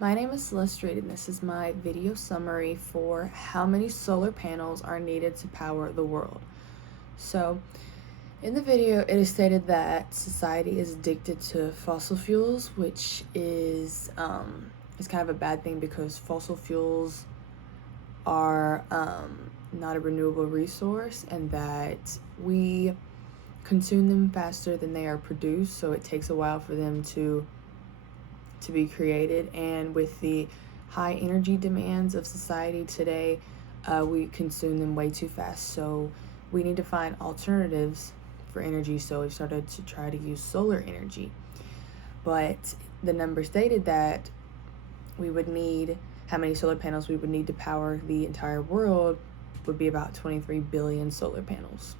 My name is Celeste Reed, and this is my video summary for how many solar panels are needed to power the world. So, in the video, it is stated that society is addicted to fossil fuels, which is kind of a bad thing because fossil fuels are not a renewable resource, and that we consume them faster than they are produced, so it takes a while for them to be created. And with the high energy demands of society today, we consume them way too fast. So we need to find alternatives for energy. So we started to try to use solar energy. But the number stated that we would need, how many solar panels we would need to power the entire world would be about 23 billion solar panels.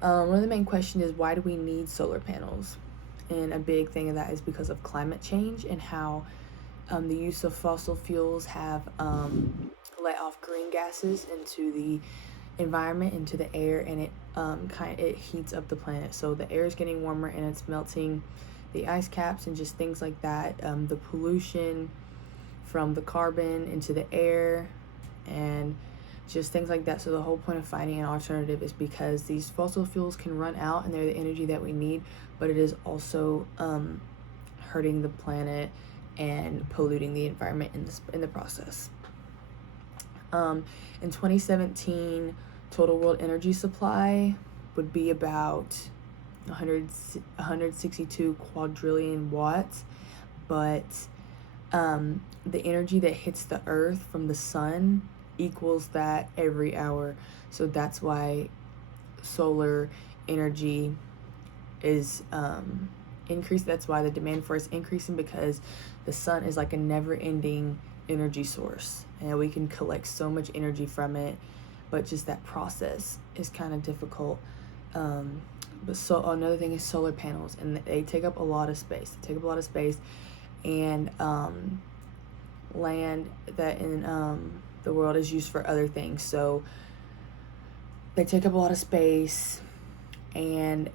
One of the main questions is, why do we need solar panels? And a big thing of that is because of climate change and how the use of fossil fuels have let off green gases into the environment, into the air, and it heats up the planet. So the air is getting warmer and it's melting the ice caps and just things like that. The pollution from the carbon into the air and just things like that. So the whole point of finding an alternative is because these fossil fuels can run out and they're the energy that we need, but it is also hurting the planet and polluting the environment in the process. In 2017, total world energy supply would be about 162 quadrillion watts, but the energy that hits the earth from the sun equals that every hour. So that's why solar energy is increased. That's why the demand for it is increasing, because the sun is like a never-ending energy source and we can collect so much energy from it, but just that process is kind of difficult. But so another thing is solar panels, and they take up a lot of space. And land that in the world is used for other things. So they take up a lot of space, and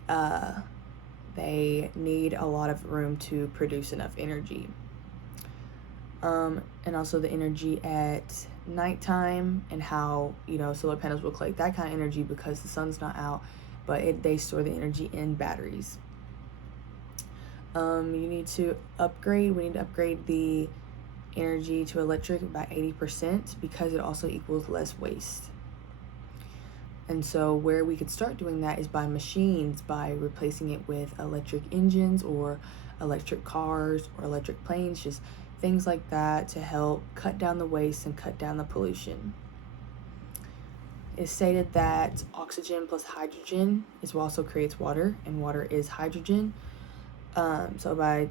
they need a lot of room to produce enough energy. And also the energy at nighttime, and how solar panels will collect that kind of energy because the sun's not out, but they store the energy in batteries. We need to upgrade the energy to electric by 80% because it also equals less waste. And so where we could start doing that is by machines, by replacing it with electric engines or electric cars or electric planes, just things like that to help cut down the waste and cut down the pollution. It's stated that oxygen plus hydrogen is what also creates water, and water is hydrogen. So by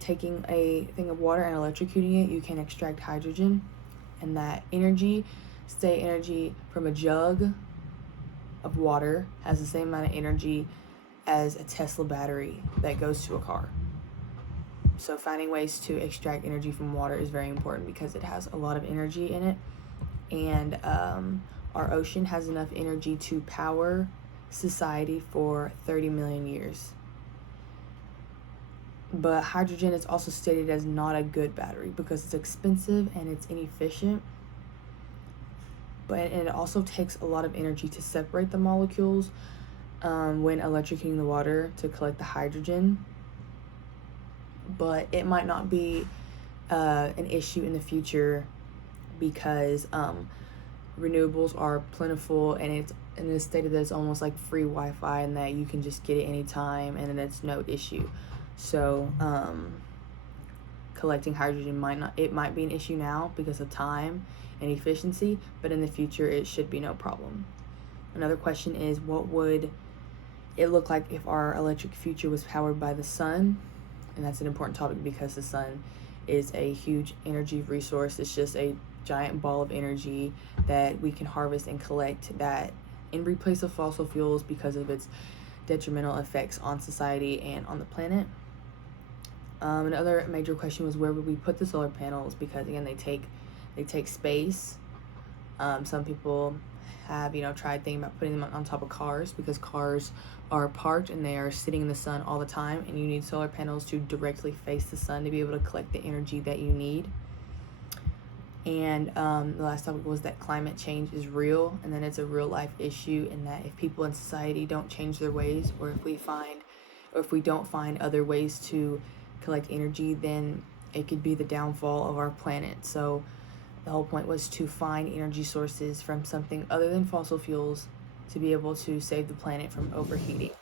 taking a thing of water and electrocuting it, you can extract hydrogen, and that energy from a jug of water has the same amount of energy as a Tesla battery that goes to a car. So finding ways to extract energy from water is very important because it has a lot of energy in it, and our ocean has enough energy to power society for 30 million years. But hydrogen is also stated as not a good battery because it's expensive and it's inefficient. But it also takes a lot of energy to separate the molecules when electrocuting the water to collect the hydrogen. But it might not be an issue in the future because renewables are plentiful, and it's stated that it's almost like free Wi-Fi, and that you can just get it anytime and then it's no issue. So collecting hydrogen might be an issue now because of time and efficiency, but in the future it should be no problem. Another question is, what would it look like if our electric future was powered by the sun? And that's an important topic because the sun is a huge energy resource. It's just a giant ball of energy that we can harvest and collect that in replace of fossil fuels because of its detrimental effects on society and on the planet. Another major question was, where would we put the solar panels? Because again, they take space. Some people have, tried thinking about putting them on top of cars, because cars are parked and they are sitting in the sun all the time, and you need solar panels to directly face the sun to be able to collect the energy that you need. And the last topic was that climate change is real, and that it's a real life issue, and that if people in society don't change their ways, or if we don't find other ways to collect energy, then it could be the downfall of our planet. So the whole point was to find energy sources from something other than fossil fuels to be able to save the planet from overheating.